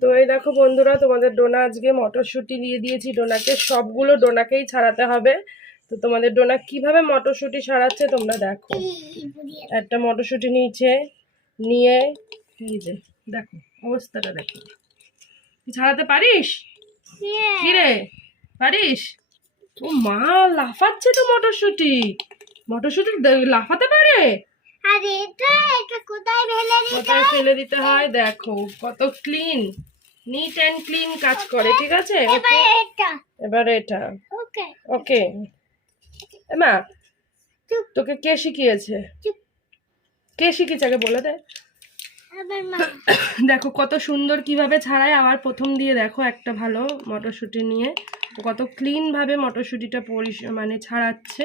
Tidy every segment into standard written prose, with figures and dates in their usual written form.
তো এই দেখো বন্ধুরা, তোমাদের ডোনা আজকে মটরশুঁটি দিয়ে দিয়েছি ডোনাকে, সবগুলো ডোনাকেই ছাড়াতে হবে। তো তোমাদের ডোনা কিভাবে মটরশুঁটি ছাড়াচ্ছে তোমরা দেখো। একটা মটরশুঁটি নিয়ে এই যে দেখো অবস্থাটা দেখো। তুই ছাড়াতে পারিস? কি রে, পারিস? ও মা, লাফাচ্ছে তো মটরশুঁটি। মটরশুঁটি লাফাতে পারে? আরে এটা কোথায় ফেলে দিতে হয় দেখো, কত ক্লিন, নিট অ্যান্ড ক্লিন কাজ করে। ঠিক আছে, এবার এটা ওকে ওকে। মা, তোকে কে শিখিয়েছে? কে শিখিয়েছে আগে বলে দে। দেখো কত সুন্দর কিভাবে ছাড়ায়। আবার প্রথম দিয়ে দেখো একটা ভালো মটরশুঁটি নিয়ে কত ক্লিন ভাবে মটরশুঁটিটা মানে ছাড়াচ্ছে।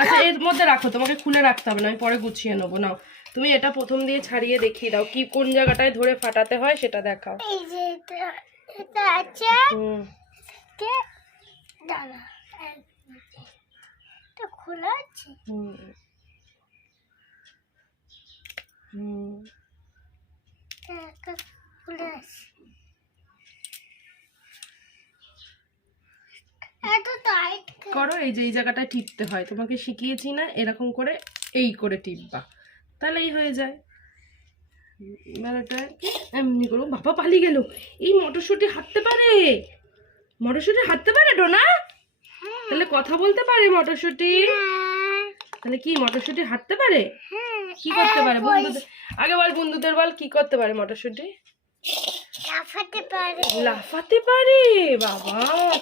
আচ্ছা এর মধ্যে রাখো, তোমাকে খুলে রাখতে হবে না, আমি পরে গুছিয়ে নেবো। নাও তুমি এটা প্রথম দিয়ে ছাড়িয়ে দেখিয়ে দাও, কি কোন জায়গাটায় ধরে ফাটাতে হয় সেটা দেখাও। এই যে এটা আছে, দাঁড়া এটা খোলা আছে। খোলা আছে। করো, এই যে এই জায়গাটায় টিপতে হয়, তোমাকে শিখিয়েছি না, এরকম করে এই করে টিপবা, তাহলেই হয়ে যায়। এবার এটা এমনি করো। বাবা পালিয়ে গেল। এই মটরশুঁটি হাঁটতে পারে? মটরশুঁটি হাঁটতে পারে ডোনা? তাহলে কথা বলতে পারে মটরশুঁটি? তাহলে কি মটরশুঁটি হাঁটতে পারে? কি করতে পারে বন্ধুদের আগে বল, বন্ধুদের বল কি করতে পারে মটরশুঁটি? লাফাতে পারে। লাফাতে পারে? বাবা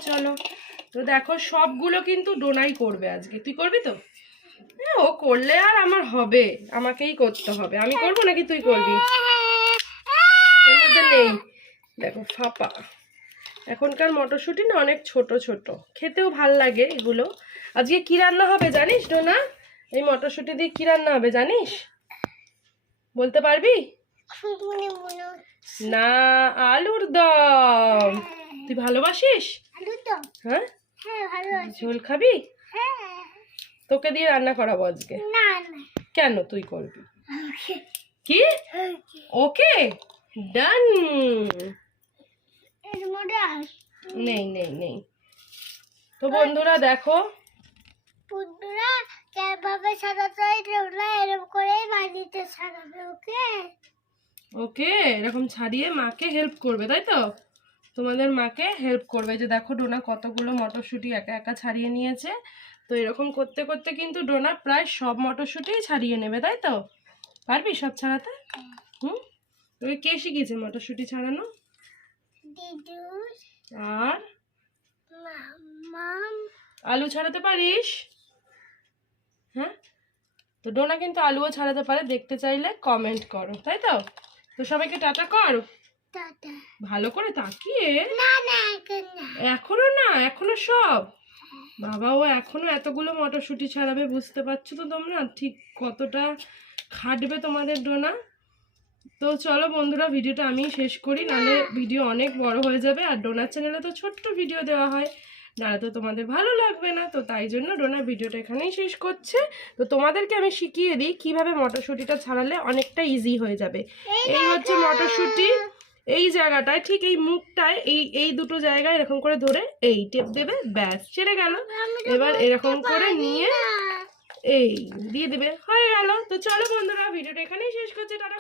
চলো। তো দেখো সবগুলো কিন্তু ডোনাই করবে আজকে। তুই করবি তো? হ্যাঁ, ও করলে আর আমার হবে, আমাকেই করতে হবে। আমি করবো নাকি তুই করবি? এর মধ্যে নেই দেখো ফাঁপা। এখনকার মটরশুঁটি না অনেক ছোট ছোট, খেতেও ভাল লাগে এগুলো। আজকে কি রান্না হবে জানিস ডোনা? এই মটরশুঁটি দিয়ে কি রান্না হবে জানিস? বলতে পারবি? না, আলুর দম। তুই ভালোবাসিস? হ্যাঁ, ঝোল খাবি? তোকে দিয়ে রান্না করাবো আজকে। কেন, তুই করবি? কি? ওকে, ডান। নেই নেই নেই। তো বন্ধুরা দেখো, ওকে এরকম ছাড়িয়ে মাকে হেল্প করবে, তাই তো? তোমাদের মাকে হেল্প করবে। যে দেখো ডোনা কতগুলো মটরশুঁটি একা একা ছাড়িয়ে নিয়েছে। তো এরকম করতে করতে কিন্তু ডোনা প্রায় সব মটরশুঁটিই ছাড়িয়ে নেবে, তাই তো? পারবি সব ছাড়াতে? তোকে কে শিখিয়েছে মটরশুঁটি ছাড়ানো? আর আলু ছাড়াতে পারিস? হ্যাঁ, তো ডোনা কিন্তু আলুও ছাড়াতে পারে। দেখতে চাইলে কমেন্ট করো, তাই তো? তো সবাইকে টাটা কর ভালো করে তাকিয়ে। এখনো না, এখনো সব। বাবা, ও এখনো এতগুলো মটরশুঁটি ছাড়াবে। বুঝতে পারছো তো তোমরা ঠিক কতটা খাটবে তোমাদের ডোনা। তো চলো বন্ধুরা, ভিডিওটা আমি শেষ করি, নাহলে ভিডিও অনেক বড় হয়ে যাবে। আর ডোনার চ্যানেলে তো ছোট্ট ভিডিও দেওয়া হয়, নাহলে তো তোমাদের ভালো লাগবে না। তো তাই জন্য ডোনার ভিডিওটা এখানেই শেষ করছে। তো তোমাদেরকে আমি শিখিয়ে দিই কিভাবে মটরশুঁটিটা ছাড়ালে অনেকটা ইজি হয়ে যাবে। এই হচ্ছে মটরশুঁটি, এই জায়গাটায় ঠিক এই মুখটায় এই দুটো জায়গায় এরকম করে ধরে এই টেপ দেবে, ব্যাস ছেড়ে গেল। এবার এরকম করে নিয়ে এই দিয়ে দিবে, হয়ে গেল। তো চলো বন্ধুরা, ভিডিওটা এখানেই শেষ করছি। টাটা।